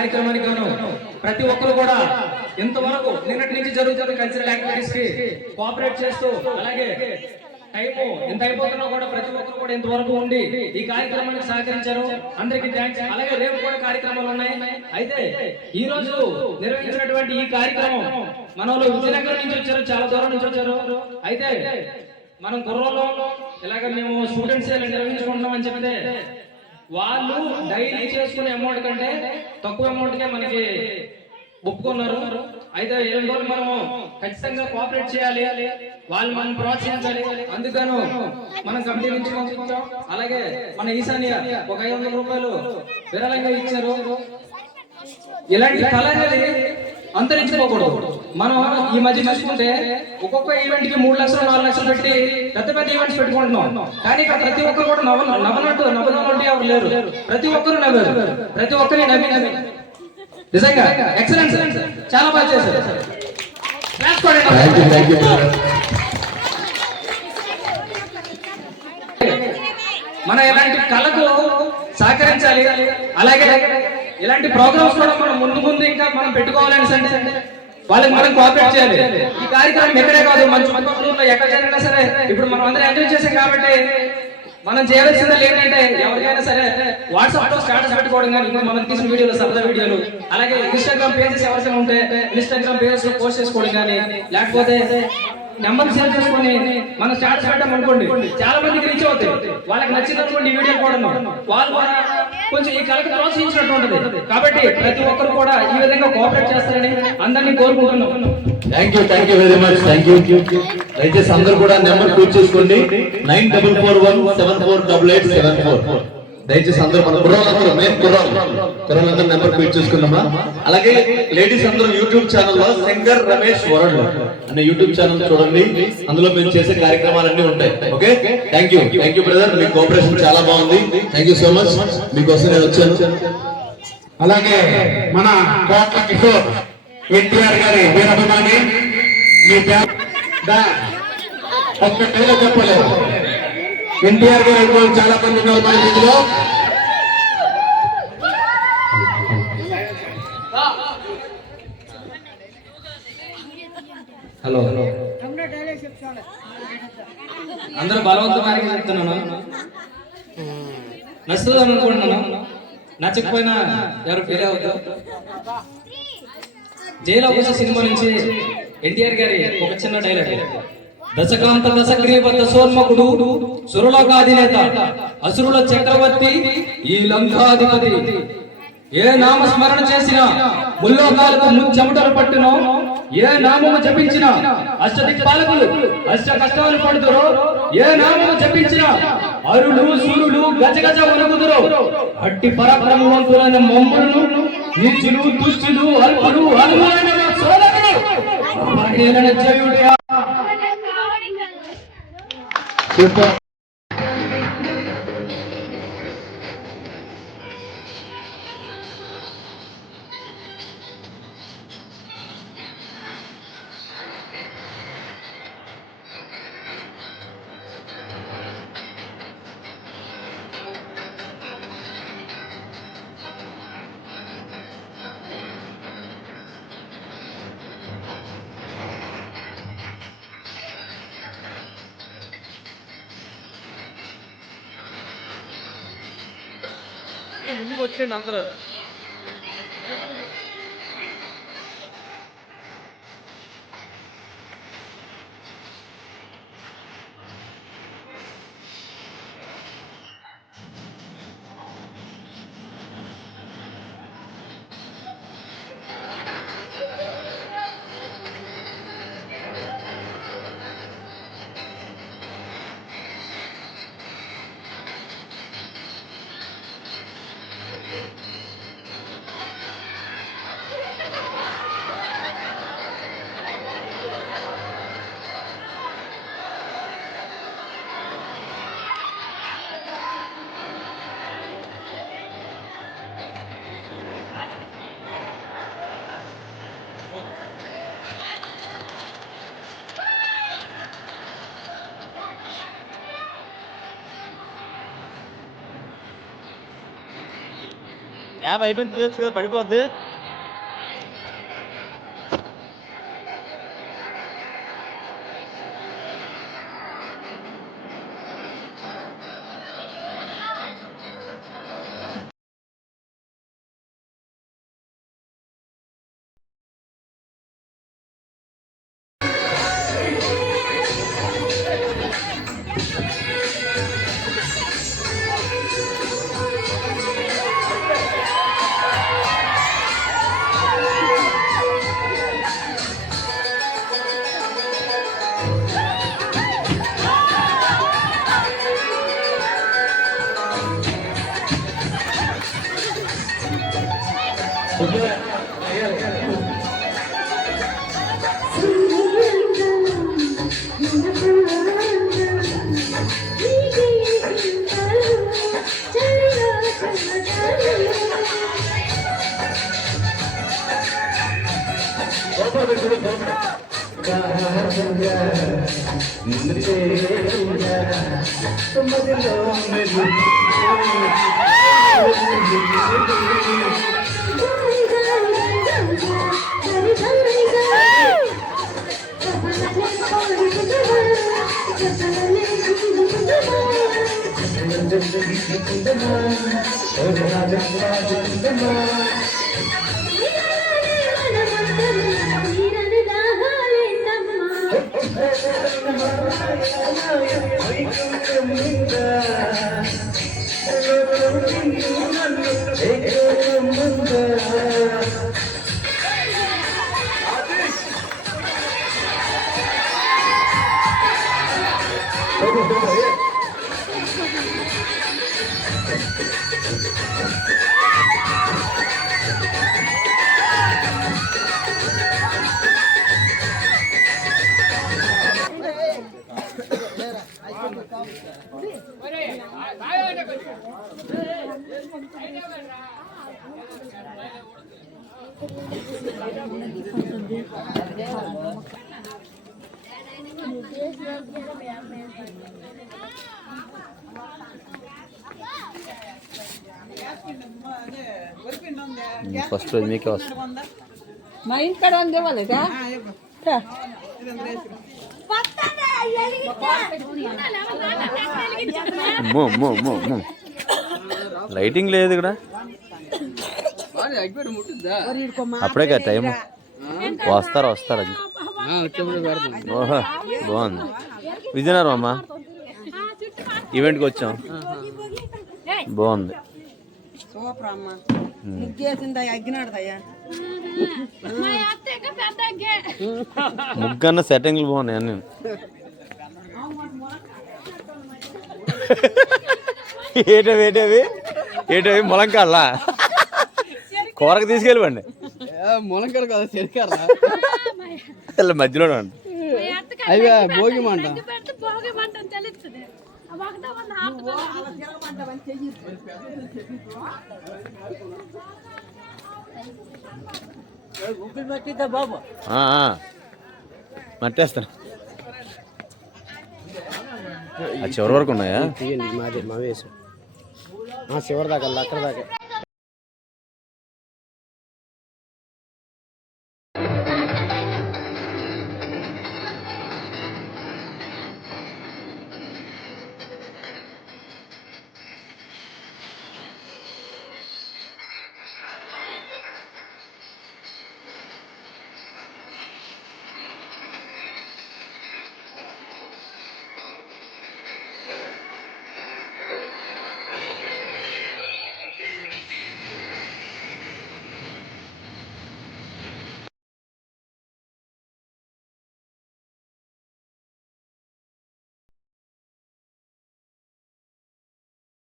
కార్యక్రమానికి గాను ప్రతి ఒక్కరు కూడా ఇంతవరకు నిన్నటి నుంచి జరుగుతున్న కల్చరల్ యాక్టివిటీస్ కి కోఆపరేట్ చేస్తూ అలాగే టైము ఎంత అయిపోతున్నా కూడా ప్రతి ఒక్కరు కూడా ఇంతవరకు ఉండి ఈ కార్యక్రమానికి సహకరించారు. అందరికీ థ్యాంక్స్. అలాగే రేపు కూడా కార్యక్రమాలు ఉన్నాయి. అయితే ఈ రోజు నిర్వహించినటువంటి ఈ కార్యక్రమం మన వాళ్ళు విజయనగరం నుంచి వచ్చారు, చాలా దూరం నుంచి వచ్చారు. అయితే మనం కుర్రలో ఇలాగ మేము స్టూడెంట్స్ నిర్వహించుకుంటాం అని చెప్తే వాళ్ళు డైలీ చేసుకునే అమౌంట్ కంటే తక్కువ అమౌంట్ కే మనకి ఒప్పుకున్నారు. అయితే ఏం రోజులు మనము ఖచ్చితంగా కోఆపరేట్ చేయాలి, వాళ్ళు మనం ప్రోత్సహించాలి. అందుకను మనం కమిటీ నుంచి పంపించాం. అలాగే మన ఈశాన్య ఒక 500 రూపాయలు విరాళంగా ఇచ్చారు. ఇలాంటి కళ అనేది అంతరించుకోకూడదు. మనం ఈ మధ్య చూసుకుంటే ఒక్కొక్క ఈవెంట్ కి 3 లక్షలు 4 లక్షలు పెట్టి పెద్ద పెద్ద ఈవెంట్స్ పెట్టుకుంటున్నాం. కానీ ఇక్కడ ప్రతి ఒక్కరు కూడా నవ్వనట్టు ఎవరు లేరు. ప్రతి ఒక్కరు నవ్వారు, ప్రతి ఒక్కరి నవ్వి నిజంగా ఎక్సలెన్స్, చాలా బాగా చేశారు. మన ఇలాంటి కళకు సహకరించాలి. అలాగే ఇలాంటి ప్రోగ్రామ్స్ కూడా మనం ముందు ఇంకా మనం పెట్టుకోవాలని వాళ్ళకి మనం కోఆపరేట్ చేయాలి. ఈ కార్యక్రమం ఎక్కడే కాదు, మన చుట్టుపక్కల ఎక్కడ జరిగినా సరే ఇప్పుడు మనం అందరం ఎంజాయ్ చేసాం కాబట్టి మనం చేయాల్సింది ఏంటంటే ఎవరికైనా సరే వాట్సాప్ లో స్టేటస్ పెట్టుకోవడం కానీ ఇంకా మనం తీసిన వీడియోలు, సరదా వీడియోలు, అలాగే ఇన్స్టాగ్రామ్ పేజెస్ ఎవరికైనా ఉంటే ఇన్స్టాగ్రామ్ పేజెస్ లో పోస్ట్ చేసుకోవడం కానీ లేకపోతే నెంబర్ షేర్ చేసుకొని మనం స్టార్ట్ పెట్టాం అనుకోండి, చాలా మందికి రీచ్ అవుతాయి. వాళ్ళకి నచ్చినటువంటి వీడియో కూడా వాళ్ళు కూడా కొంచెం ఈ కళకి ప్రోత్సహించినట్టు ఉంటుంది. కాబట్టి ప్రతి ఒక్కరు కూడా ఈ విధంగా కోఆపరేట్ చేస్తారని అందరినీ కోరుకుంటున్నాం. Thank you very much. Thank you. దయచేసి అందరూ కూడా నెంబర్ నోట్ చేసుకోండి, 9441748874. దయచేసి అందరూ మన కుర్రాళ్ళందరూ కుర్రాళ్ళందరూ నెంబర్ ఫీడ్ చేసుకుందామా. అలాగే లేడీస్ అందరూ యూట్యూబ్ ఛానల్లో సింగర్ రమేష్ వరల్డ్ అనే యూట్యూబ్ ఛానల్ చూడండి, అందులో మేము చేసే కార్యక్రమాలన్నీ ఉంటాయి. Okay, thank you brother, me cooperation చాలా బాగుంది. Thank you so much. మీకోసం నేను వచ్చాను. అలాగే మన కోట్ల కిషోర్ ఎన్టీఆర్ గారి వీరాభిమాని, మీ చెప్పలేదు. ఎన్టీఆర్ గారు చాలా మంది ఉన్నారు మన ఇందులో. హలో అందరూ బలవంతమానికి చెప్తున్నాను, నచ్చుతుంది అనుకుంటున్నాను. నచ్చకపోయినా ఎవరు ఫీల్ అవుతారు. జైలవకుశ సినిమా నుంచి ఎన్టీఆర్ గారి ఒక చిన్న డైలాగ్, దశకాంత దశగ్రీవ దశోన్మకుడు సురలోకాధినేత అసురుల చక్రవర్తి ఈ లంకాధిపతి, ఏ నామస్మరణ చేసినా ముల్లోకాలకు చెమటలు పట్టును, ఏ నామము జపించిన అష్టదిక్పాలకులు అష్ట కష్టాలు పడుతురు, ఏ నామము జపించిన అరులు సురులు గజగజ వణుకుదురు, అట్టి పరాక్రమవంతులైన మమ్ములను నీచులు దుష్టులు అల్పులు అనుమాన సోదరులు అవహేళన చేయుడియా. ముందుకు వచ్చేయండి అందరూ. యాప్ అయిపోయింది తెలుసు కదా, పడిపోద్ది. ఫస్ట్ రోజు మీకే వస్తుంది. మా ఇంటికాడ ఉంది వాళ్ళదా అమ్మో అమ్మో అమ్మో అమ్మో, లైటింగ్ లేదు ఇక్కడ. అప్పుడే కదా టైం. వస్తారా వస్తారా? ఓహో బాగుంది. విజయనగరం అమ్మా, ఈవెంట్కి వచ్చాం. బాగుంది. సూపర్ అమ్మ. ముగ్గేసిందా అగ్గినాడదయ్యా? ముగ్గన్న సెట్టింగ్లు బాగున్నాయి అన్నీ. ఏటవి ఏటవి ఏటవి ములంకాళ్ళ కూరకు తీసుకెళ్ళివ్వండి. ములంకాడ కదా, చెరికారా మధ్యలో అవి భోగి మంట. మట్టేస్తాను. చివరి వరకు ఉన్నాయా? మాది మా వేసు చివరి దాకా అక్కడ దాకా.